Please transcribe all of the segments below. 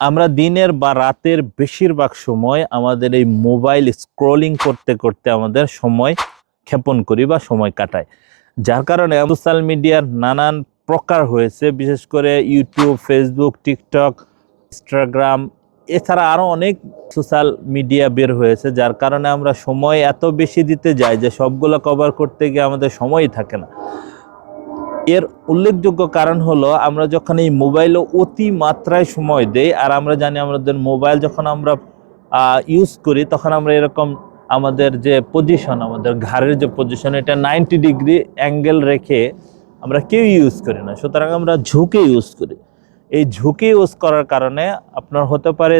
আমরা দিনের বা রাতের বেশিরভাগ সময় আমাদের এই মোবাইল স্ক্রলিং করতে করতে আমাদের সময় ক্ষেপণ করি বা সময় কাটাই, যার কারণে সোশ্যাল মিডিয়ার নানান প্রকার হয়েছে। বিশেষ করে ইউটিউব, ফেসবুক, টিকটক, ইনস্টাগ্রাম, এছাড়া আরো অনেক সোশ্যাল মিডিয়া বের হয়েছে, যার কারণে আমরা সময় এত বেশি দিতে যাই যে সবগুলো কভার করতে গিয়ে আমাদের সময়ই থাকে না। এর উল্লেখযোগ্য কারণ হলো আমরা যখন এই মোবাইলে অতি মাত্রায় সময় দেই, আর আমরা জানি আমাদের মোবাইল যখন আমরা ইউজ করি তখন আমরা এরকম আমাদের যে পজিশন, আমাদের ঘাড়ের যে পজিশন, এটা 90 ডিগ্রি অ্যাঙ্গেল রেখে আমরা কেউ ইউজ করি না, সুতরাং আমরা ঝুঁকে ইউজ করি। এই ঝুঁকে ইউজ করার কারণে আপনার হতে পারে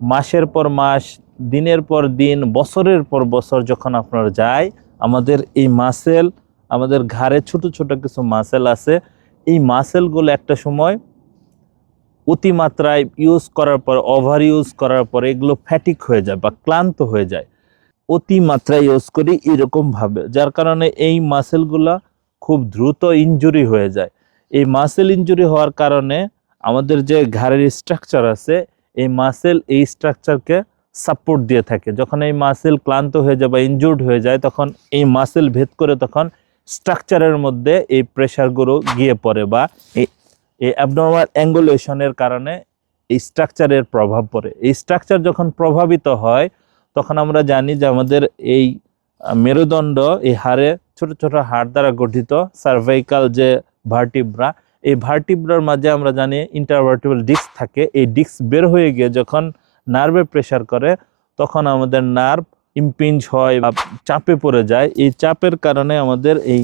মাসের পর মাস, দিনের পর দিন, বছরের পর বছর যখন আপনার যায়, আমাদের এই মাসেল, আমাদের ঘাড়ে ছোট ছোট কিছু মাসেল আছে, এই মাসেলগুলো একটা সময় অতিমাত্রায় ইউজ করার পর, ওভার ইউজ করার পর এগুলো ফ্যাটিক হয়ে যায় বা ক্লান্ত হয়ে যায়। অতিমাত্রায় ইউজ করি এরকম ভাবে, যার কারণে এই মাসেলগুলা খুব দ্রুত ইনজুরি হয়ে যায়। এই মাসেল ইনজুরি হওয়ার কারণে আমাদের যে ঘাড়ের স্ট্রাকচার আছে, এই মাসেল এই স্ট্রাকচারকে সাপোর্ট দিয়ে থাকে। যখন এই মাসেল ক্লান্ত হয়ে যায় বা ইনজুর্ড হয়ে যায়, তখন এই মাসেল ভেদ করে তখন স্ট্রাকচারের মধ্যে এই প্রেশারগুলো গিয়ে পড়ে, বা এই অ্যাবনর্মাল অ্যাঙ্গুলেশনের কারণে এই স্ট্রাকচারের প্রভাব পড়ে। এই স্ট্রাকচার যখন প্রভাবিত হয় তখন আমরা জানি যে আমাদের এই মেরুদণ্ড, এই হাড়ে ছোট ছোট হাড় দ্বারা গঠিত সার্ভাইকাল যে ভার্টিব্রা, এই ভার্টিব্রার মাঝে আমরা জানি ইন্টারভার্টিব্রাল ডিস্ক থাকে। এই ডিস্ক বের হয়ে গিয়ে যখন নার্ভে প্রেসার করে তখন আমাদের নার্ভ ইমপিঞ্জ হয় বা চাপে পড়ে যায়। এই চাপের কারণে আমাদের এই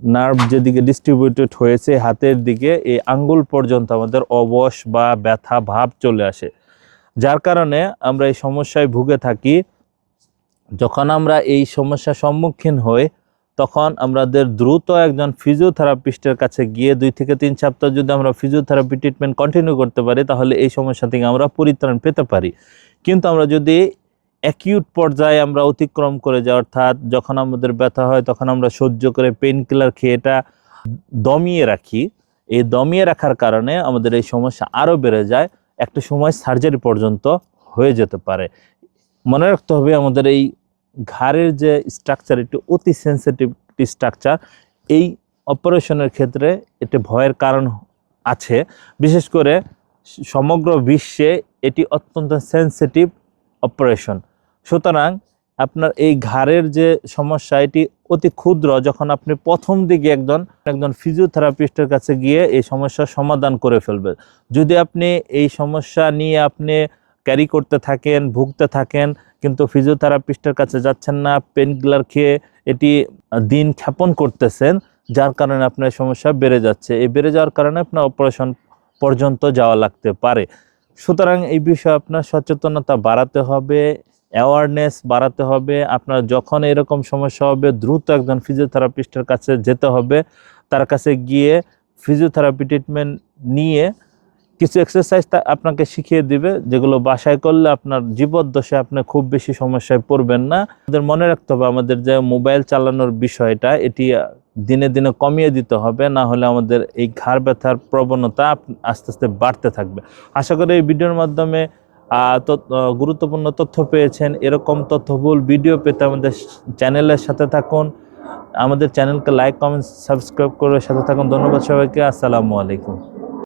নার্ভ যেদিকে ডিস্ট্রিবিউটেড হয়েছে হাতের দিকে, এই আঙ্গুল পর্যন্ত আমাদের অবশ বা ব্যথা ভাব চলে আসে, যার কারণে আমরা এই সমস্যায় ভুগে থাকি। যখন আমরা এই সমস্যার সম্মুখীন হই তখন আমাদের দ্রুত একজন ফিজিওথেরাপিস্টের কাছে গিয়ে 2 থেকে 3 সপ্তাহ যদি আমরা ফিজিওথেরাপি ট্রিটমেন্ট কন্টিনিউ করতে পারি, তাহলে এই সমস্যা থেকে আমরা পরিত্রাণ পেতে পারি। কিন্তু আমরা যদি অ্যাকিউট পর্যায়ে আমরা অতিক্রম করে যাই, অর্থাৎ যখন আমাদের ব্যথা হয় তখন আমরা সহ্য করে পেইন কিলার খেয়ে এটা দমিয়ে রাখি, এই দমিয়ে রাখার কারণে আমাদের এই সমস্যা আরও বেড়ে যায়, একটা সময় সার্জারি পর্যন্ত হয়ে যেতে পারে। মনে রাখতে হবে আমাদের এই ঘাড়ের যে স্ট্রাকচার, এটি অতি সেন্সিটিভ স্ট্রাকচার। এই অপারেশনের ক্ষেত্রে এটি ভয়ের কারণ আছে, বিশেষ করে সমগ্র বিশ্বে এটি অত্যন্ত সেন্সিটিভ অপারেশন। সুতরাং আপনার এই ঘাড়ের যে সমস্যা, এটি অতি ক্ষুদ্র। যখন আপনি প্রথম দিকে একজন ফিজিওথেরাপিস্টের কাছে গিয়ে এই সমস্যার সমাধান করে ফেলবেন। যদি আপনি এই সমস্যা নিয়ে আপনি ক্যারি করতে থাকেন, ভুগতে থাকেন, কিন্তু ফিজিওথেরাপিস্টের কাছে যাচ্ছেন না, পেন কিলার খেয়ে এটি দিন ক্ষেপণ করতেছেন, যার কারণে আপনার সমস্যা বেড়ে যাচ্ছে। এই বেড়ে যাওয়ার কারণে আপনার অপারেশন পর্যন্ত যাওয়া লাগতে পারে। সুতরাং এই বিষয়ে আপনার সচেতনতা বাড়াতে হবে, অ্যাওয়ারনেস বাড়াতে হবে। আপনার যখন এরকম সমস্যা হবে দ্রুত একজন ফিজিওথেরাপিস্টের কাছে যেতে হবে। তার কাছে গিয়ে ফিজিওথেরাপি ট্রিটমেন্ট নিয়ে কিছু এক্সারসাইজ আপনাকে শিখিয়ে দিবে, যেগুলো বাসায় করলে আপনার জীবদ্দশায় আপনি খুব বেশি সমস্যায় পড়বেন না। আমাদের মনে রাখতে হবে আমাদের যে মোবাইল চালানোর বিষয়টা, এটি দিনে দিনে কমিয়ে দিতে হবে, না হলে আমাদের এই ঘাড় ব্যথার প্রবণতা আস্তে আস্তে বাড়তে থাকবে। আশা করি এই ভিডিওর মাধ্যমে গুরুত্বপূর্ণ তথ্য পেয়েছেন। এরকম তথ্যবহুল ভিডিও পেতে আমাদের চ্যানেলের সাথে থাকুন। আমাদের চ্যানেলকে লাইক, কমেন্ট, সাবস্ক্রাইব করে সাথে থাকুন। ধন্যবাদ সবাইকে। আসসালামু আলাইকুম।